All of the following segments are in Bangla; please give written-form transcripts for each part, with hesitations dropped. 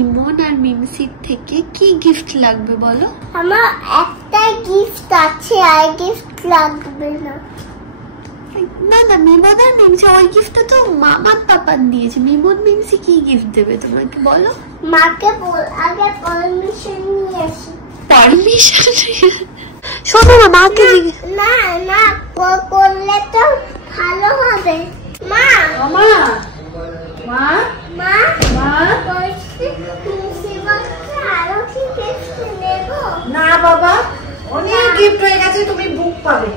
ইমন আর মিমসির থেকে কি গিফট লাগবে বলো? আমার একটাই গিফট আছে, আর গিফট লাগবে না। না না, মিমন আর মিমসি ওই গিফটটা তো মামার পাপান দিয়েছে। মিমন মিমসি কি গিফট দেবে তোমাকে বলো? মাকে আগে পারমিশন নিয়ে আসি। পারমিশন? শোনো না, মাকে না না করলে তো ভালো হবে। মা মা মা মা মা আরো কি গিফট নেব? না বাবা, অনেক গিফট হয়ে গেছে, তুমি বুক পাবে।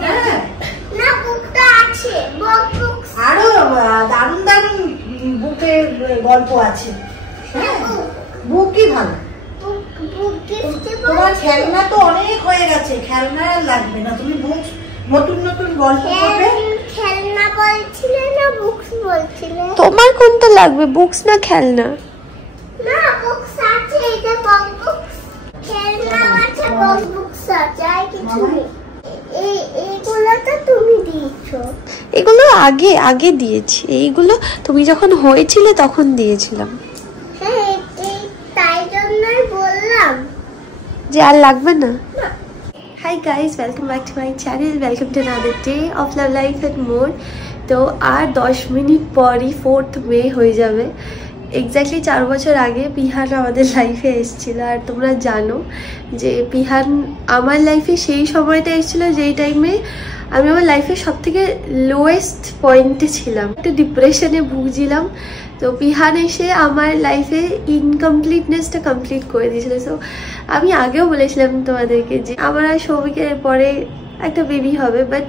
হ্যাঁ না, বুকটা আছে, বুক আরো দারুন দারুন বুকের গল্প আছে। হ্যাঁ বুকই ভালো। বুক গিফট তোমার খেলনা তো অনেক হয়ে গেছে, খেলনা আর লাগবে না, তুমি বুক নতুন নতুন গল্প পড়বে। খেলনা বলছিলে না বুকস বলছিলে? তোমার কোনটা লাগবে, বুকস না খেলনা? না, বুকস আছে, এটা বুকস। খেলনা আছে, বুকস আছে, আর কিছু নেই। এইগুলো তো তুমি দিয়েছো। এগুলো আগে আগে দিয়েছি, এইগুলো তুমি যখন হয়েছিলে তখন দিয়েছিলাম। হ্যাঁ, তাই জন্যই বললাম যে আর লাগবে না। Hi guys, welcome back to my channel. Welcome to another day of love, life and more. তো আর 10 মিনিট পরই 4th মে হয়ে যাবে। এক্স্যাক্টলি 4 বছর আগে পিহান আমাদের লাইফে এসেছিল। আর তোমরা জানো যে পিহান আমার লাইফে সেই সময়টা এসেছিলো যেই টাইমে আমি আমার লাইফের সব থেকে লোয়েস্ট পয়েন্টে ছিলাম, একটু ডিপ্রেশনে ভুগছিলাম। তো পিহান এসে আমার লাইফে ইনকমপ্লিটনেসটা কমপ্লিট করে দিয়েছিল। সো আমি আগেও বলেছিলাম তোমাদেরকে যে আমার আর সৌভিকের পরে একটা বেবি হবে, but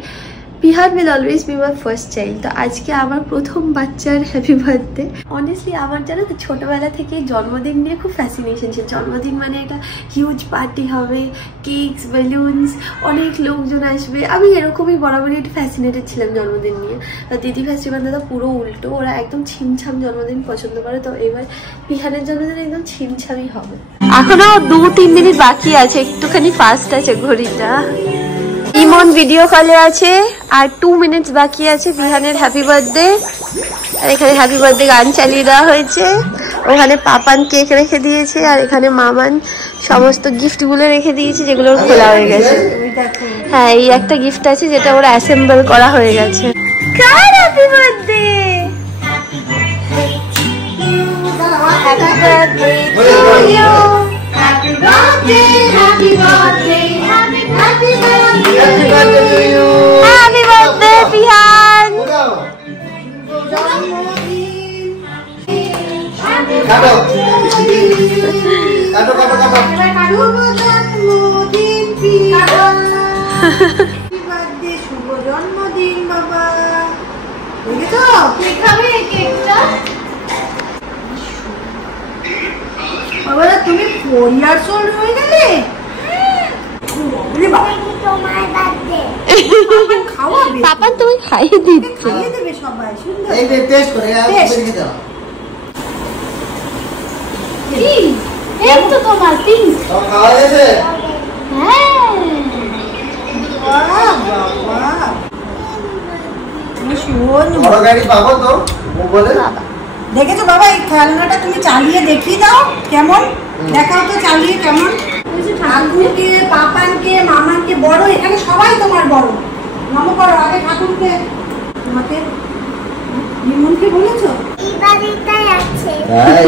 Pihan will always be my first child. তো আজকে আমার প্রথম বাচ্চার হ্যাপি বার্থডে। অনেস্টলি আমার জানো তো ছোটোবেলা থেকে জন্মদিন নিয়ে খুব ফ্যাসিনেশন ছিল। জন্মদিন মানে একটা হিউজ পার্টি হবে, কেকস, বেলুনস, অনেক লোকজন আসবে। আমি এরকমই বরাবরই একটু ফ্যাসিনেটেড ছিলাম জন্মদিন নিয়ে। দিদি ফেস্টিভ্যাল দাদা পুরো উল্টো, ওরা একদম ছিমছাম জন্মদিন পছন্দ করে। তো এবার পিহানের জন্মদিন একদম ছিমছামই হবে। এখনো 2-3 মিনিট বাকি আছে, একটুখানি ফাস্ট আছে ঘড়িটা। ইমন ভিডিও কলে আছে, আর 2 মিনিটস বাকি আছে পিহানের হ্যাপি বার্থডে। আর এখানে হ্যাপি বার্থডে গান চালিয়ে দেওয়া হয়েছে। ওখানে পাপান কেক রেখে দিয়েছে, আর এখানে মামান সমস্ত গিফটগুলো রেখে দিয়েছে যেগুলো খোলা হয়ে গেছে। হ্যাঁ, এই একটা গিফট আছে যেটা ওরা অ্যাসেম্বল করা হয়ে গেছে। কার happy birthday? Happy birthday to you, happy birthday, happy birthday, happy birthday, happy birthday to you, happy birthday Pihan. কাটো কাটো কাটো কাটো জন্মদিন পিহান, হ্যাপি বার্থডে, শুভ জন্মদিন বাবা। দেখেছো কেক খাবে? কেকটা বাবা তুমি 4 ইয়ার্স ওল্ড হয়ে গেলে। তোমার বার্থডে। খাওয়াবে পাপান, তুমি খাইয়ে দিচ্ছ? খাইয়ে দেবে সবাই। সুন্দর এই টেস্ট করে রেখে দাও। কি এই তো তোমার পিঙ্ক। সব খাওয়া গেছে? হ্যাঁ বাবা, তুমি শুন বড় গাড়ি পাবো তো ও বলে। দেখেছো বাবা, এই খেলনাটা তুমি চালিয়ে দেখিয়ে দাও কেমন, দেখাও তো চালিয়ে কেমন। ঠাকুরকে, পাপানকে, মামাকে, বড় এখানে সবাই তোমার বড়। নম করো আগে ঠাকুরকে, তোমাকে নিমনকে বলেছো? এই বাড়িটাই আছে। তাই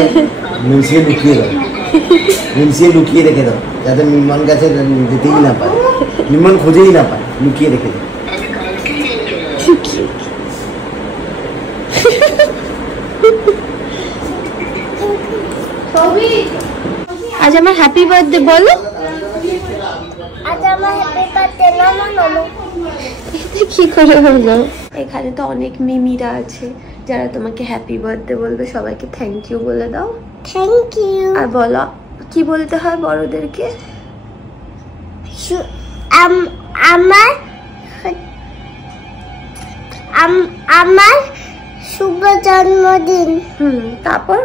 মিমসিয়ে লুকিয়ে দাও, মিমসিয়ে লুকিয়ে রেখে দাও যাতে মিমন কাছে যেতেই না পায়, মিমন খুঁজেই না পায়, লুকিয়ে রেখে দাও। আজ আমার হ্যাপি বার্থডে বলো। আজ আমার হ্যাপি বার্থডে। নমো নমো। কি করে হলো? এখানে তো অনেক মিমিরা আছে যারা তোমাকে হ্যাপি বার্থডে বলবে। সবাইকে থ্যাংক ইউ বলে দাও। Thank you. আর বলো কি বলতে হয় বড়দেরকে? আমার শুভ জন্মদিন। তারপর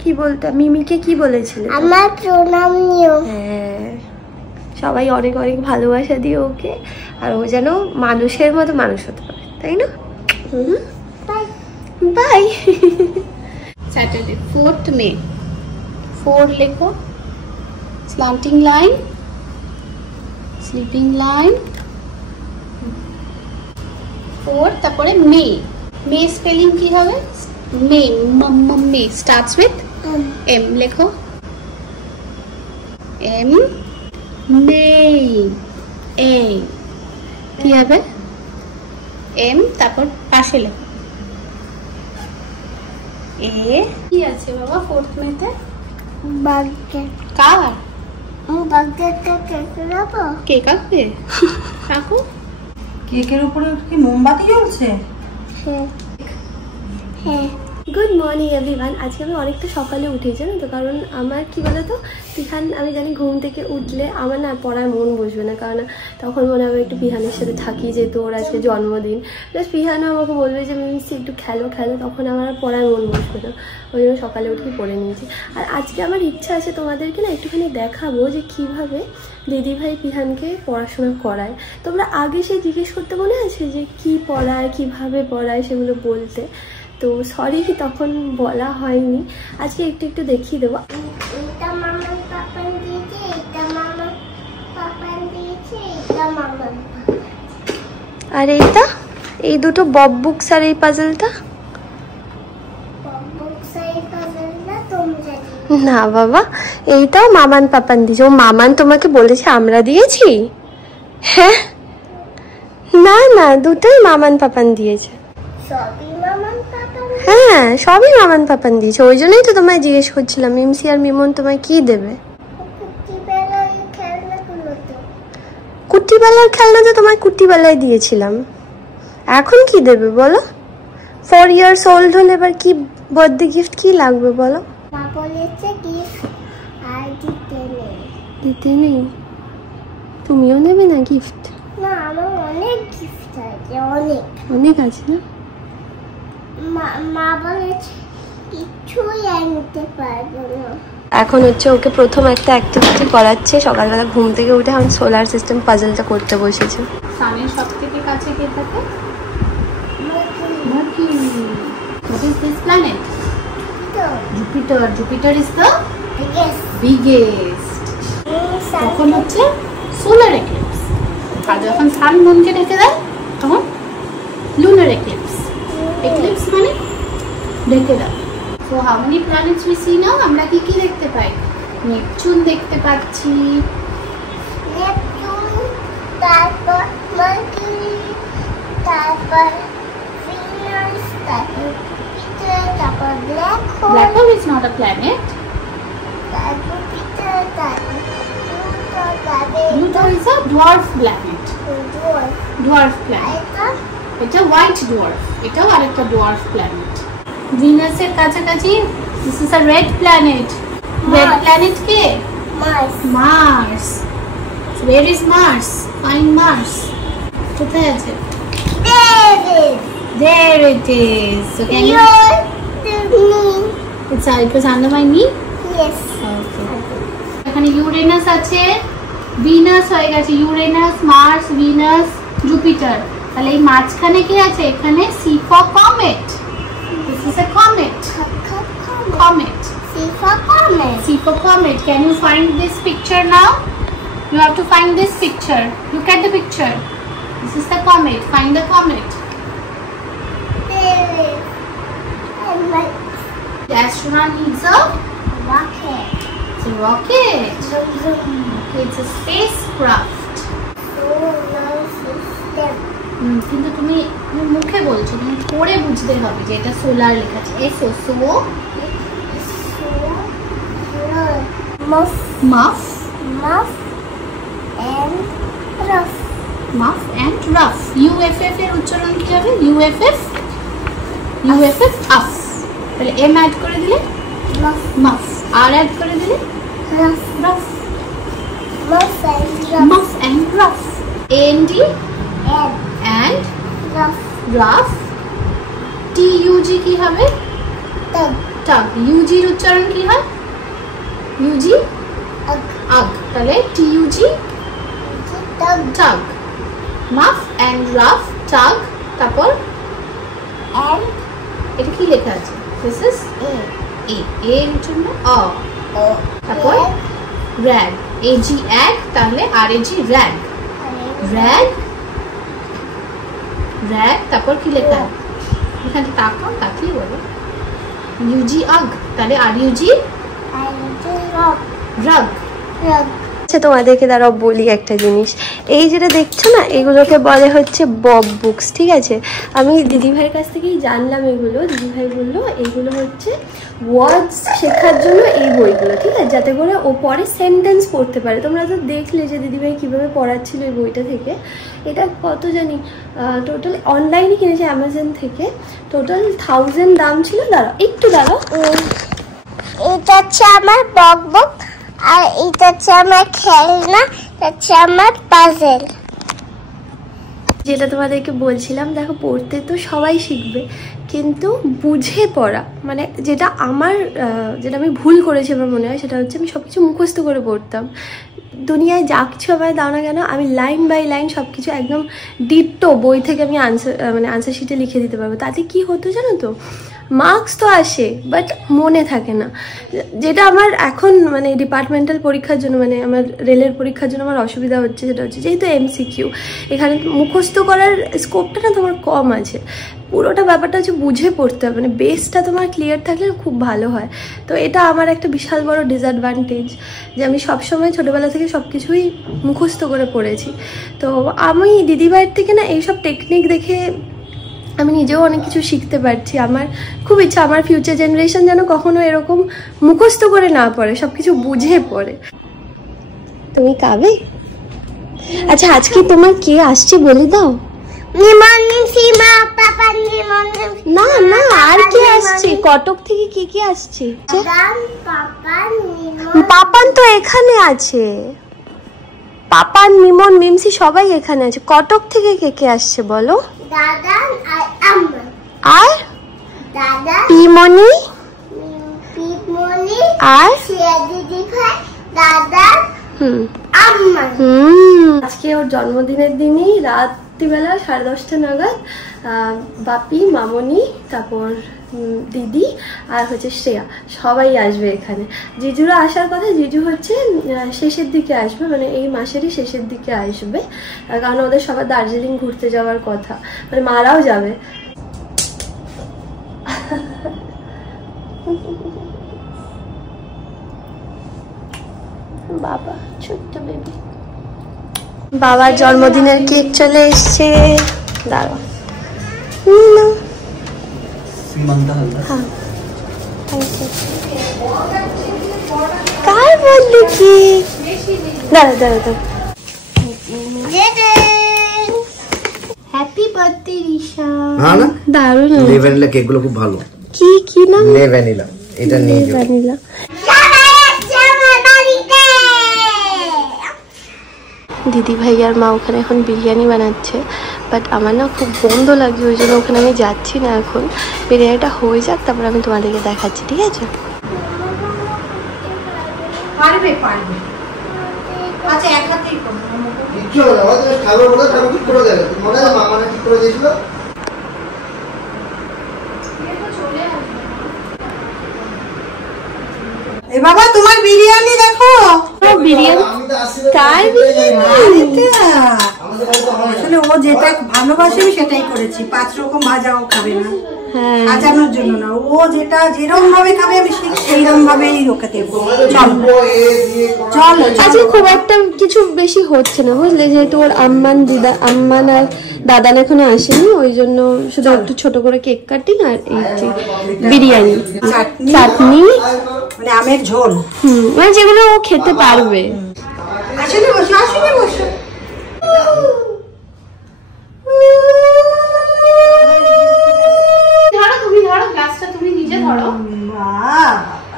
কি বলতে, মিমিকে কি বলেছিলে? আমার প্রণাম নিও। হ্যাঁ, সবাই অনেক অনেক ভালোবাসা দিও ওকে, আর ও যেন মানুষের মতো মানুষ হতে পারে, তাই না? Bye bye. Saturday 4th May 4 লেখো, স্ল্যান্টিং লাইন, স্লিপিং লাইন 4, তারপরে মে। মে স্পেলিং কি হবে? মে, মে স্টার্টস উইথ এম, লেখো এম, মে, এ কি হবে? এম, তারপর পাশে লেখো এ। কি আছে বাবা 4th May তে? বার্থডে। কার? বার্থডেটা কেক কাটবো। কেক কাটবে? কাকু কেকের উপরে কি মোমবাতি জ্বলছে? হ্যাঁ হ্যাঁ। Good morning everyone. আজকে আমি অনেকটা সকালে উঠেছি জানো তো, কারণ আমার কি বলতো পিহান, আমি জানি ঘুম থেকে উঠলে আমার না পড়ার মন বসবে না, কারণ তখন মনে হবে একটু পিহানের সাথে থাকি, যেহেতু ওর আজকে জন্মদিন, প্লাস পিহানও আমাকে বলবে যে মিসি একটু খেলো, তখন আমার আর পড়ার মন বসবে না। ওই জন্য সকালে উঠেই পড়ে নিয়েছি। আর আজকে আমার ইচ্ছা আছে তোমাদেরকে না একটুখানি দেখাবো যে কীভাবে দিদিভাই পিহানকে পড়াশোনা করায়। তোমরা আগে সে জিজ্ঞেস করতে মনে আছে যে কী পড়ায়, কীভাবে পড়ায়, সেগুলো বলতে। তো সরি তখন বলা হয়নি, আজকে একটু একটু দেখিয়ে দেবো। এটা মামার পাপা দিয়েছে, এটা মামার পাপা দিয়েছে, এটা মামার। আর এইটা, এই দুটো বব বুকস আর এই পাজলটা না বাবা, এইটাও মামান পাপান দিয়েছে। ও মামান তোমাকে বলেছে আমরা দিয়েছি? হ্যাঁ না না, দুটোই মামান পাপান দিয়েছে। হ্যাঁ সবই মামান পাপান দিয়েছে, ওই জন্যই তো তোমায় জিজ্ঞেস করছিলাম মিমসি আর মিমন তোমায় কি দেবে। কুটিবেলার খেলনা তো তোমায় কুটিবেলায় দিয়েছিলাম, এখন কি দেবে বলো? 4 years old হলে এবার কি বার্থডে গিফট কি লাগবে বলো? মা বলেছে গিফট আর দিতে নেই। তুমিও নেবে না গিফট? না, আমার অনেক গিফট আছে, অনেক আছে না? মা বলেছে কিছুই আনতে পারবো না। এখন হচ্ছে ওকে প্রথম একটা অ্যাক্টিভিটি করাচ্ছে, সকালবেলা ঘুম থেকে উঠে এখন সোলার সিস্টেম পাজলটা করতে বসেছে। সানের সবথেকে কাছে কে থাকে? Mercury. What is this planet? Jupiter. Jupiter is the biggest. তখন হচ্ছে সোলার এক্লিপস। আর যখন সান মুনকে ঢেকে দেয় তখন লুনার এক্লিপস। এক্লিপস মানে ঢেকে দেয়। So how many planets we see now? আমরা কি কি দেখতে পাই? নেপচুন দেখতে পাচ্ছি, নেপচুন, তারপর মার্কিউরি, তারপর ভিনাস, তারপর জুপিটার, তারপর black hole. Black hole is not a planet. তারপর জুপিটার, তারপর Pluto is a dwarf planet. Dwarf planet. এটা white dwarf. এটাও আরেকটা dwarf planet. Venus এর কাছাকাছি this is a red planet. Red planet K? Mars. Mars. So where is Mars? Find Mars. কোথায় আছে? There it is. So can you? It was under my knee? Yes. Okay. এখানে ইউরেনাস আছে, ভিনাস হয়ে গেছে, ইউরেনাস, মার্স, ভিনাস, জুপিটার। তাহলে এই মাঝখানে কি আছে? এখানে C for comet. This is a comet. Comet. C for comet. C for comet. Can you find this picture now? You have to find this picture. Look at the picture. This is the comet. Find the comet. The astronaut needs a Rocket. it's a rocket. Okay, it's a spacecraft. Solar system. কিন্তু তুমি মুখে বলছো, তুমি পড়ে বুঝতে হবে যে এটা সোলার লেখা আছে। এসো so Muff. muff And rough. muff and rough. UFF এর উচ্চারণ কি হবে? UFF আফ। তাহলে এম অ্যাড করে দিলে Muff. মাফ, আর অ্যাড করে দিলে Rough. Rough. Muff and rough. A-N-D and rough. T-U-G কি হবে? Tug. U-G এর উচ্চারণ কি হয়? U-G? Ug. তাহলে T-U-G? Tug. Muff and rough, tug. তারপর? And এটা কি লেখা আছে? This is A. A এর জন্য অ। তারপর? Rag. A-G ag, তাহলে R-A-G rag. Rag. তারপর কি লেখা? এখানে তাকিয়ে বলো। U-G ug, তাহলে R-U-G rug. আচ্ছা তোমাদেরকে দাঁড়াও বলি একটা জিনিস। এই যেটা দেখছো না, এগুলোকে বলে হচ্ছে বব বুকস, ঠিক আছে? আমি দিদিভাইয়ের কাছ থেকেই জানলাম এগুলো। দিদিভাই বললো এগুলো হচ্ছে ওয়ার্ডস শেখার জন্য এই বইগুলো, ঠিক আছে? যাতে করে ও পরে সেন্টেন্স পড়তে পারে। তোমরা তো দেখলে যে দিদিভাই কীভাবে পড়াচ্ছিল এই বইটা থেকে। এটা কত জানি টোটাল অনলাইনে কিনেছে অ্যামাজন থেকে, টোটাল 1000 দাম ছিল। একটু দাঁড়াও। এটা হচ্ছে আমার বক বুক, আর এটা হচ্ছে আমার খেলনা, এটা হচ্ছে আমার পাজেল। যেটা তোমাদেরকে বলছিলাম, দেখো পড়তে তো সবাই শিখবে, কিন্তু বুঝে পড়া মানে যেটা আমি ভুল করেছি আমার মনে হয়, সেটা হচ্ছে আমি সব কিছু মুখস্থ করে পড়তাম। দুনিয়ায় যা কিছু আমায় দাও না কেন, আমি লাইন বাই লাইন সব কিছু একদম ডিট্টো বই থেকে আমি আনসার শিটে লিখে দিতে পারবো। তাতে কি হতো জানো তো, মার্কস তো আসে বাট মনে থাকে না। যেটা আমার এখন মানে ডিপার্টমেন্টাল পরীক্ষার জন্য, মানে আমার রেলের পরীক্ষার জন্য আমার অসুবিধা হচ্ছে, সেটা হচ্ছে যেহেতু MCQ, এখানে মুখস্থ করার স্কোপটা না তোমার কম আছে। পুরোটা ব্যাপারটা হচ্ছে বুঝে পড়তে হবে, মানে বেসটা তোমার ক্লিয়ার থাকলে খুব ভালো হয়। তো এটা আমার একটা বিশাল বড় ডিসঅ্যাডভান্টেজ, যে আমি সবসময় ছোটোবেলা থেকে সব কিছুই মুখস্থ করে পড়েছি। তো আমি দিদিভাইয়ের থেকে না এইসব টেকনিক দেখে আমি নিজেও অনেক কিছু শিখতে পারছি। আমার খুব ইচ্ছা আমার ফিউচার জেনারেশন যেন কখনো এরকম মুখস্থ করে না পড়ে, সব কিছু বুঝে পড়ে। তুমি কাবে? আচ্ছা আজকে তোমার কে আসছে বলে দাও। না না, আর কে আসছে? কটক থেকে কে আসছে? পাপান তো এখানে আছে, পাপান, মিমন, মিমসি সবাই এখানে আছে। কটক থেকে কে আসছে বলো? দাদা আর আম্মা। আর দাদা, পিমনি আর দিদি ভাই, দাদা, আম্মা। আজকে ওর জন্মদিনের দিনই রাত্রিবেলা 10:30 নাগাদ বাপি, মামনি, তারপর দিদি আর হচ্ছে শ্রেয়া সবাই আসবে এখানে। জিজুরা আসার কথা, জিজু হচ্ছে শেষের দিকে আসবে, মানে এই মাসেরই শেষের দিকে আসবে, কারণ ওদের সবার দার্জিলিং ঘুরতে যাওয়ার কথা, মানে মারাও যাবে। বাবা ছোট্ট বেবি, বাবার জন্মদিনের কেক চলে এসছে। দাঁড়াও, কার বললি কি? দাঁড়া দাঁড়া দাঁড়া। Happy birthday Risha. না দারুণ, ভ্যানিলা কেক গুলো খুব ভালো। কি না ভ্যানিলা, এটা নিয়ে যাও। ভ্যানিলা দিদি ভাই আর মা ওখানে এখন বিরিয়ানি বানাচ্ছে, বাট আমার না খুব বন্ধ লাগছে, ওই জন্য ওখানে আমি যাচ্ছি না এখন। বিরিয়ানিটা হয়ে যাক, তারপর আমি তোমাদেরকে দেখাচ্ছি, ঠিক আছে? পারবে পারবে। আচ্ছা এক হাতেই করো। কি হলো? আমাদের খাবার বলে খাবার ঠিক করে দেবে। মনে হয় মামা না ঠিক করে দিয়েছিল। এ বাবা তোমার বিরিয়ানি দেখো। বিরিয়ানি কার বিরিয়ানি? আসলে ও যেটা ভালোবাসে সেটাই করেছি। 5 রকম ভাজাও খাবে না, সাজানোর জন্য না, ও যেটা যেরকম ভাবে খাবে আমি সেইরকম ভাবেই ওকে দেবো। চলো আজকে খুব একটা কিছু বেশি হচ্ছে না বুঝলে, যেহেতু ওর আম্মান আর দাদান এখনো আসেনি, ওই জন্য শুধু একটু ছোট করে কেক কাটিং আর এই যে বিরিয়ানি, চাটনি, মানে আমের ঝোল, মানে যেগুলো ও খেতে পারবে। আসলে বসো, আসলে বসো। ধরো তুমি, ধরো গ্লাসটা তুমি নিজে ধরো।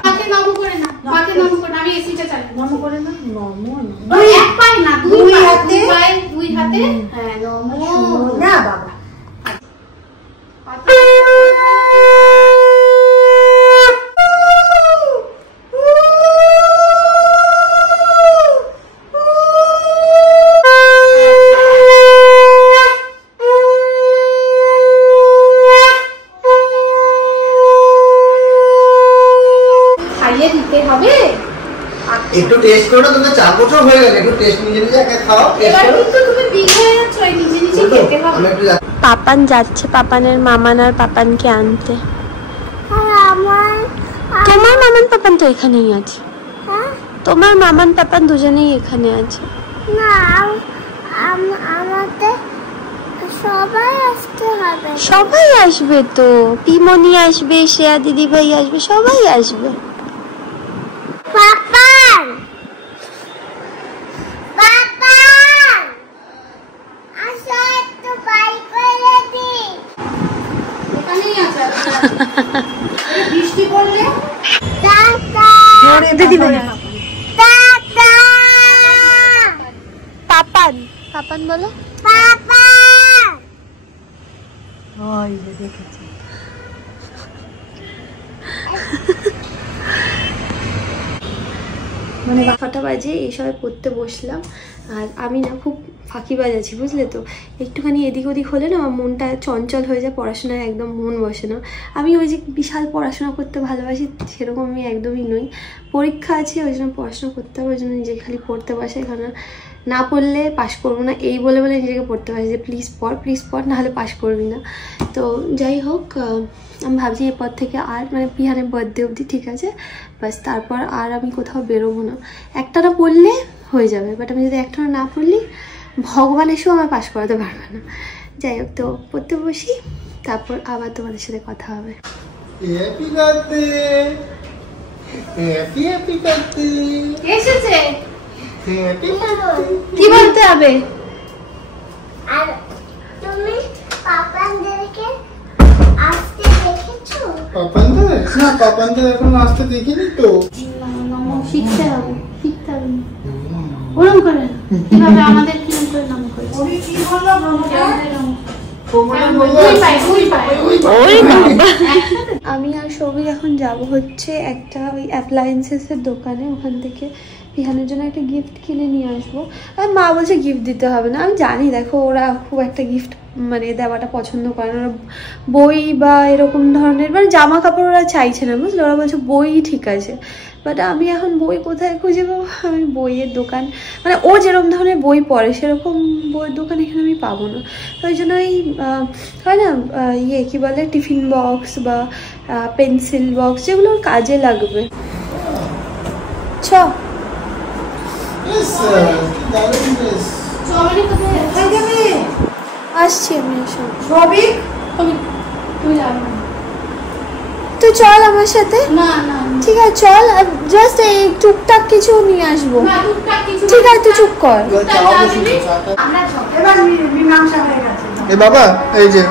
মাকে নম করে না, মাকে নম করে, আমি এসিটা চাই, নম করে না, নম হাতে। হ্যাঁ নমো না বাবা। খাইয়ে দিতে হবে। একটু টেস্ট করো, তুমি 4 বছর হয়ে গেল, একটু টেস্ট নিজে নিজে একা খাও। এবার কিন্তু তুমি বিঘে যাচ্ছ, নিজে নিজে খেতে হবে। আমি একটু পাপান যাচ্ছে পাপানের মামান আর পাপানকে আনতে। তোমার মামান পাপান তো এখানেই আছে। তোমার মামান পাপান দুজনেই এখানে আছে। না আমাদের সবাই আসতে হবে। সবাই আসবে তো, পিমনি আসবে, শ্রেয়া দিদি ভাই আসবে, সবাই আসবে। পাপান পাপান আসো একটু বাই করে দি। এখানেই আছে। বৃষ্টি পড়লে টাটা দিদি ভাই টাটা পাপান পাপান বলো। পাপান ওই যে দেখেছি। মানে 6টা বাজে এই সময় পড়তে বসলাম। আর আমি না খুব ফাঁকিবাজ আছি, বুঝলে তো। একটুখানি এদিক ওদিক হলে না আমার মনটা চঞ্চল হয়ে যায়, পড়াশোনায় একদম মন বসে না। আমি ওই যে বিশাল পড়াশোনা করতে ভালোবাসি সেরকম আমি একদমই নই। পরীক্ষা আছে ওই জন্য পড়াশোনা করতে হবে, ওই জন্য নিজেকে খালি পড়তে বসে। এখানে না পড়লে পাশ করবো না এই বলে বলে নিজেকে পড়তে পারি যে প্লিজ পড় নাহলে পাশ করবি না। তো যাই হোক, আমি ভাবছি এরপর থেকে আর মানে পিহানের বার্থডে অবধি ঠিক আছে, বাস তারপর আর আমি কোথাও বেরোবো না। একটানা পড়লে হয়ে যাবে, বাট আমি যদি একটানা না পড়লি ভগবান এসেও আমার পাশ করাতে পারবে না। যাই হোক, তো পড়তে বসি, তারপর আবার তোমাদের সাথে কথা হবে। হ্যাপি বার্থডে, হ্যাপি বার্থডে, এসেছে। Happy birthday. কি বলতে হবে? আর তুমি পাপানদেরকে আসতে দেখেছো? পাপানদের? না, পাপানদের এখন আসতে দেখিনি তো। শিখতে হবে, শিখতে হবে। ওরম করে না। কিভাবে আমাদের কি করে নাম করে? ওই কি বললো ব্রহ্মটা? আমি আর সৌভিক এখন যাব হচ্ছে একটা ওই অ্যাপ্লায়েন্সেসের দোকানে, ওখান থেকে পিহানের জন্য একটা গিফট কিনে নিয়ে আসবো। আর মা বলছে গিফট দিতে হবে না। আমি জানি, দেখো ওরা খুব একটা গিফট মানে দেওয়াটা পছন্দ করে না। ওরা বই বা এরকম ধরনের মানে জামা কাপড় ওরা চাইছে না, বুঝলে। ওরা বলছে বই ঠিক আছে, বাট আমি এখন বই কোথায় খুঁজে পাবো? আমি বইয়ের দোকান মানে ও যেরকম ধরনের বই পড়ে সেরকম বইয়ের দোকান এখানে আমি পাবো না। তো ওই জন্য ওই হয় না ইয়ে কী বলে টিফিন বক্স বা পেন্সিল বক্স যেগুলো ওর কাজে লাগবে। ছ আসছি আমি এসব। তুই চল আমার সাথে। না না ঠিক আছে চল, জাস্ট এই টুকটাক কিছু নিয়ে আসবো। ঠিক আছে তুই চুপ কর। এবার মীমাংসা হয়ে গেছে। এ বাবা, এই যে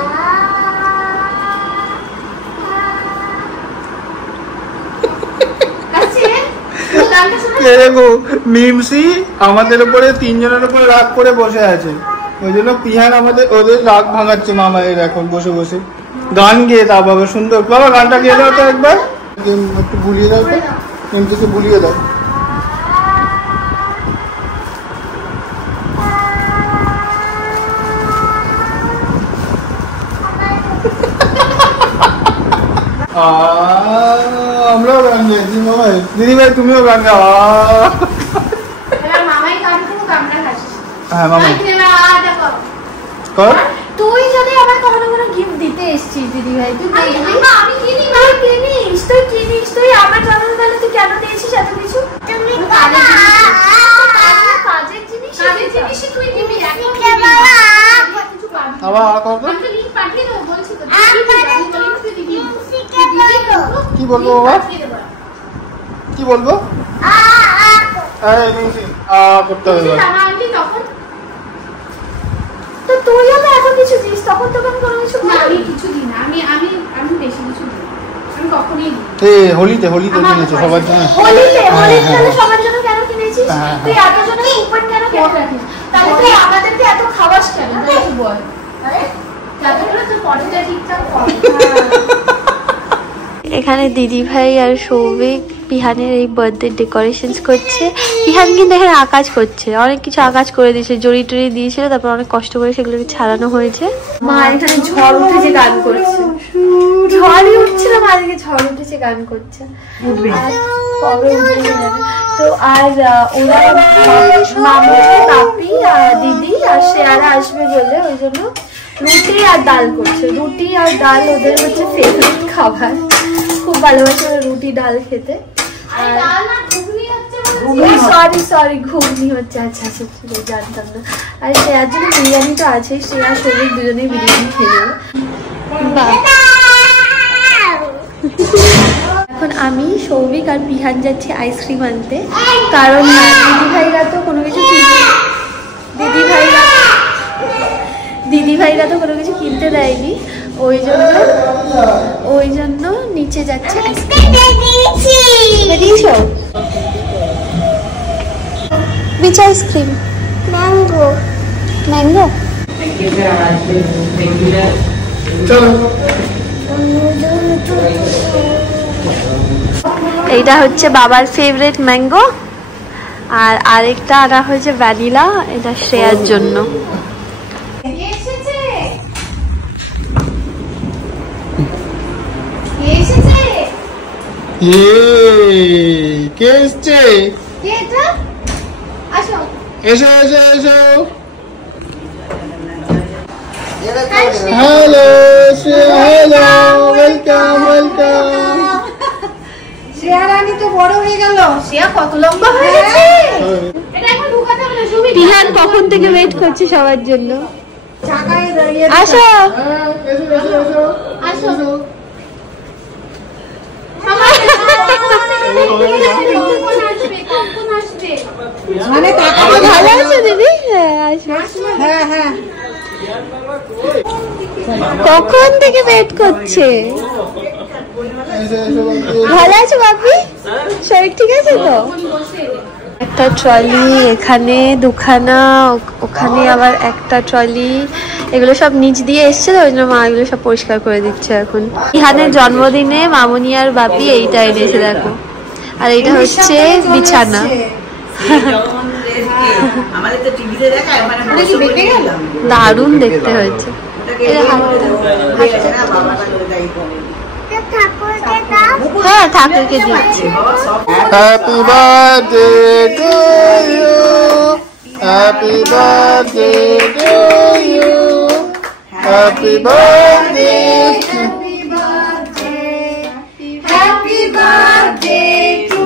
মিমসি আমাদের উপরে 3 জনের উপরে রাগ করে বসে আছে, ওই জন্য পিহান আমাদের ওদের রাগ ভাঙাচ্ছে মামায়ের এখন বসে বসে। গান গেয়ে তা বাবা সুন্দর। বাবা গানটা গেয়ে দাও তো একবার, একটু বুলিয়ে দাও তো, মিমসিকে বুলিয়ে দাও। আমরাও গান গাইছি মামাই। দিদি ভাই তুমিও গান গাও। মামাই গান করুক, আমরা হাসি। হ্যাঁ মামাই কর। তুই যদি আমার কখনো কোনো গিফট দিতে এসেছিস দিদি ভাই, তুই আমি কিনি তুই কিনিস তুই আমার জন্মদিনে তুই কেন দিয়েছিস এত কিছু? তুমি কাজের জিনিস তুই দিবি। আবার কর তো। লিংক পাঠিয়ে দেবো বলছি তো। কি বলবো বাবা, কি বলবো? এই মিমসি করতে হবে তখন তো তুই হলে এত কিছু দিস, তখন তোকে আমি কোনো কিছু না, আমি বলি? কিছু দিই না। আমি বেশি কিছু দিই না। আমি কখনোই দিই না। এই হোলিতে কিনেছো সবার জন্য? হোলিতে হ্যাঁ, তাহলে সবার জন্য কেন কিনেছিস? হ্যাঁ, তুই এত জনের কুপন কেন কেটে রাখিস? তাহলে আমাদেরকে এত খাওয়াস কেন বল? এখানে দিদি ভাই আর সৌভিক পিহানের এই বার্থডে ডেকোরেশনস করছে। পিহান কিন্তু এখানে আকাশ করছে, অনেক কিছু আকাশ করে দিয়েছে, জড়ি টড়ি দিয়েছিল, তারপর অনেক কষ্ট করে সেগুলোকে ছাড়ানো হয়েছে। মা এখানে ঝড় উঠেছে গান করছে, ঝড়ই উঠছিল, মা দিকে ঝড় উঠেছে গান করছে। তো আর ওরা মামু কাপি দিদি আর শেয়ারা আসবে বলে ওই জন্য রুটি আর ডাল করছে। রুটি আর ডাল ওদের হচ্ছে ফেভারিট খাবার, খুব ভালোবাসে রুটি ডাল খেতে। সরি ঘুগনি হচ্ছে, আচ্ছা আচ্ছা জানতাম না। আর শ্রেয়ার জন্য বিরিয়ানি তো আছে, শ্রেয়া সৌভিক দুজনেই বিরিয়ানি খেয়ে নেবে। এখন আমি সৌভিক আর পিহান যাচ্ছি আইসক্রিম আনতে, কারণ দিদিভাইরা তো কোনো কিছু দিদিভাইরা তো কোনো কিছু কিনতে দেয়নি, ওই জন্য নিচে যাচ্ছে ice cream. Beach ice cream? Mango. Mango এইটা হচ্ছে বাবার ফেভারিট ম্যাঙ্গো, আর আরেকটা আনা হয়েছে ভ্যানিলা, এটা শ্রেয়ার জন্য। Hello hello, welcome welcome. Shreya রানী তো বড় হয়ে গেল। শ্রেয়া কত লম্বা হয়ে গেছে। পিহান কখন থেকে ওয়েট করছে সবার জন্য। চাকায় দাঁড়িয়ে আসো আসো মানে ভালো আছো দিদি? হ্যাঁ হ্যাঁ, কখন থেকে ওয়েট করছে। ভালো আছো বাপি? শরীর ঠিক আছে তো? একটা ট্রলি, এখানে দুখানা, ওখানে আবার একটা ট্রলি, এগুলো সব নিচ দিয়ে এসছে তো ওই জন্য মা এগুলো সব পরিষ্কার করে দিচ্ছে এখন। ইহানের জন্মদিনে মামুনি আর বাপি এইটা এনেছে দেখো, আর এইটা হচ্ছে বিছানা। দারুণ দেখতে হয়েছে। হ্যাঁ ঠাকুরকে দিচ্ছি। Happy birthday to you, happy birthday to you, happy birthday, happy birthday to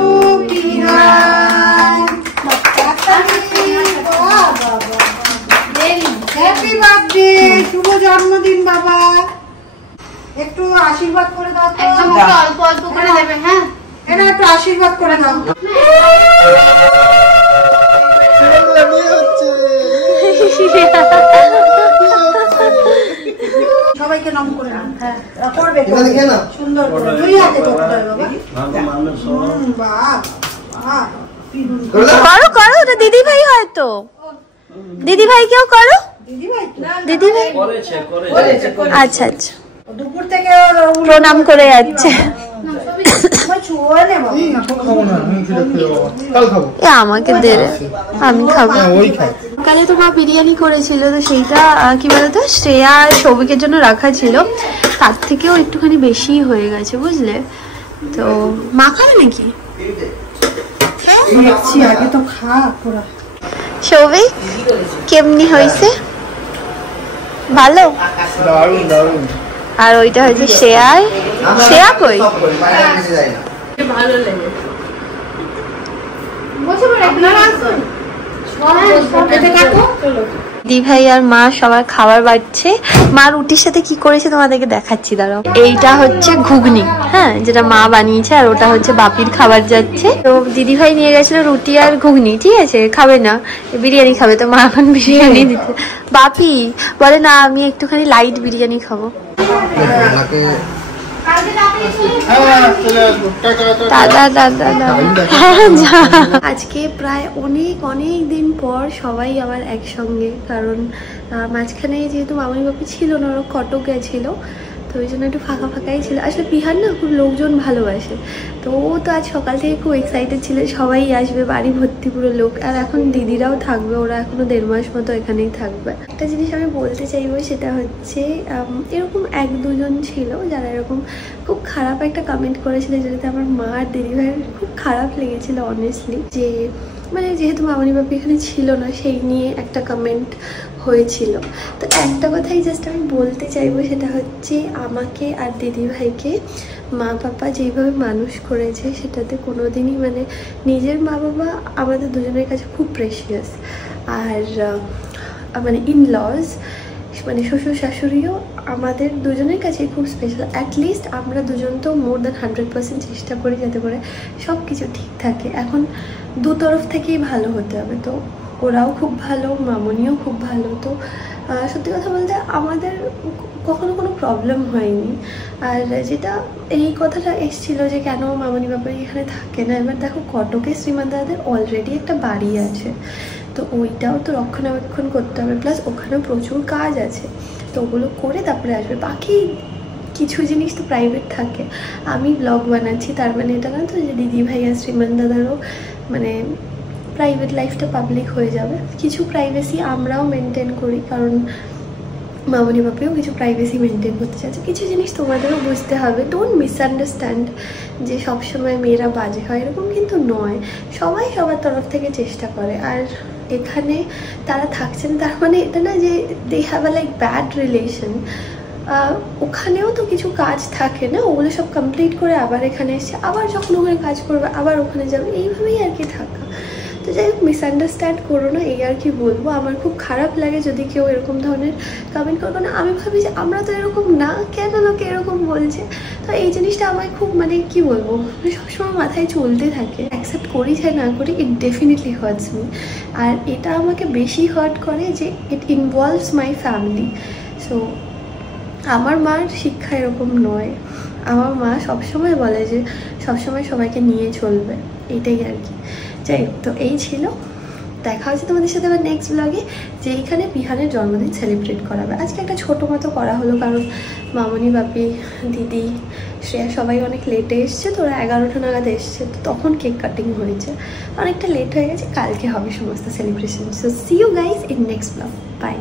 Pihan. Happy birthday, শুভ জন্মদিন বাবা। একটু আশীর্বাদ করে দাও তো। একদম অল্প অল্প করে দেবে। হ্যাঁ এটা একটু আশীর্বাদ করে দাও। সবাইকে নম করে নাও। হ্যাঁ করবে, সুন্দর করে দুই হাতে করতে হবে বাবা। করো করো, ওটা দিদি ভাই হয়তো, দিদি ভাই কেউ করো, দিদি ভাই। আচ্ছা আচ্ছা, দুপুর থেকে প্রণাম করে যাচ্ছে। আমাকে দে, আমি খাবো। কালে তো মা বিরিয়ানি করেছিল, তো সেইটা কি বলতো শ্রেয়া আর সৌভিকের জন্য রাখা ছিল, তার থেকেও একটুখানি বেশি হয়ে গেছে বুঝলে। তো মা খাবে নাকি? আগে তো খা পুরো। সৌভিক কেমনি হয়েছে? ভালো? দারুণ দারুণ। আর ওইটা হচ্ছে শ্রেয়ার। শ্রেয়া কই? ভালো লেগে দিভাই আর মা সবার খাবার বাড়ছে। মা রুটির সাথে কি করেছে তোমাদেরকে দেখাচ্ছি, দাঁড়াও। এইটা হচ্ছে ঘুগনি, হ্যাঁ, যেটা মা বানিয়েছে, আর ওটা হচ্ছে বাপির খাবার যাচ্ছে। তো দিদিভাই নিয়ে গেছিল রুটি আর ঘুগনি, ঠিক আছে, খাবে না, বিরিয়ানি খাবে, তো মা এখন বিরিয়ানি দিতে। বাপি বলে না আমি একটুখানি লাইট বিরিয়ানি খাবো। আজকে প্রায় অনেক দিন পর সবাই আবার একসঙ্গে, কারণ মাঝখানে যেহেতু মামাই বাপি ছিল না, ওরা কটক গেছিল, তো ওই জন্য একটু ফাঁকাই ছিল। আসলে বিহার না খুব লোকজন ভালোবাসে, তো ও তো আজ সকাল থেকে খুব এক্সাইটেড ছিল সবাই আসবে, বাড়ি ভর্তি পুরো লোক। আর এখন দিদিরাও থাকবে, ওরা এখনো 1.5 মাস মতো এখানেই থাকবে। একটা জিনিস আমি বলতে চাইবো, সেটা হচ্ছে এরকম 1-2 জন ছিল যারা এরকম খুব খারাপ একটা কমেন্ট করেছিল, যেটাতে আমার মা আর দিদিভাইয়ের খুব খারাপ লেগেছিল অনেস্টলি। যে মানে যেহেতু মামনি বাপি এখানে ছিল না, সেই নিয়ে একটা কমেন্ট হয়েছিল। তো একটা কথাই জাস্ট আমি বলতে চাইবো, সেটা হচ্ছে আমাকে আর দিদিভাইকে মা বাবা যেইভাবে মানুষ করেছে, সেটাতে কোনোদিনই মানে নিজের মা বাবা আমাদের দুজনের কাছে খুব প্রেশিয়াস। আর মানে ইনলজ মানে শ্বশুর শাশুড়িও আমাদের দুজনের কাছে খুব স্পেশাল। অ্যাটলিস্ট আমরা দুজন তো মোর দ্যান 100% চেষ্টা করি যাতে করে সব কিছু ঠিক থাকে। এখন দু তরফ থেকেই ভালো হতে হবে, তো ওরাও খুব ভালো, মামনিও খুব ভালো। তো সত্যি কথা বলতে আমাদের কখনো কোনো প্রবলেম হয়নি। আর যেটা এই কথাটা এসেছিলো যে কেন মামনি বাবা এখানে থাকে না, এবার দেখো কটকে শ্রীমান দাদাদের অলরেডি একটা বাড়ি আছে, তো ওইটাও তো রক্ষণাবেক্ষণ করতে হবে, প্লাস ওখানেও প্রচুর কাজ আছে, তো ওগুলো করে তারপরে আসবে। বাকি কিছু জিনিস তো প্রাইভেট থাকে। আমি ব্লগ বানাচ্ছি, তার মানে এটা না তো যে দিদিভাই আর শ্রীমান দাদারও মানে প্রাইভেট লাইফটা পাবলিক হয়ে যাবে। কিছু প্রাইভেসি আমরাও মেনটেন করি, কারণ মামনি বাপিও কিছু প্রাইভেসি মেনটেন করতে চাইছে। কিছু জিনিস তোমাদেরও বুঝতে হবে। ডোন্ট মিসআন্ডারস্ট্যান্ড যে সবসময় মেয়েরা বাজে হয়, এরকম কিন্তু নয়। সবাই সবার তরফ থেকে চেষ্টা করে। আর এখানে তারা থাকছেন তার মানে এটা না যে they have a like bad relation. ওখানেও তো কিছু কাজ থাকে না, ওগুলো সব কমপ্লিট করে আবার এখানে এসে আবার যখন ওখানে কাজ করবে আবার ওখানে যাবে, এইভাবেই আর কি থাকা। তো যাই হোক, মিসআন্ডারস্ট্যান্ড করো না, এই আর কি বলবো। আমার খুব খারাপ লাগে যদি কেউ এরকম ধরনের কমেন্ট করবো না। আমি ভাবি যে আমরা তো এরকম না, কেন লোকে এরকম বলছে। তো এই জিনিসটা আমায় খুব মানে কি বলবো, সবসময় মাথায় চলতে থাকে। অ্যাকসেপ্ট করি চাই না করি, ইট ডেফিনেটলি হার্টস মি। আর এটা আমাকে বেশি হার্ট করে যে ইট ইনভলভস মাই ফ্যামিলি। সো আমার মার শিক্ষা এরকম নয়। আমার মা সবসময় বলে যে সবসময় সবাইকে নিয়ে চলবে, এটাই আর কি। যাই হোক, তো এই ছিল। দেখা হচ্ছে তোমাদের সাথে আবার নেক্সট ব্লগে, যে এইখানে বিহানের জন্মদিন সেলিব্রেট করাবে। আজকে একটা ছোটো মতো করা হলো, কারণ মামনি বাপি দিদি শ্রেয়া সবাই অনেক লেটে এসছে, তো ওরা 11টা নাগাদ এসছে, তো তখন কেক কাটিং হয়েছে, অনেকটা লেট হয়ে গেছে। কালকে হবে সমস্ত celebration. So see you guys in next blog. By.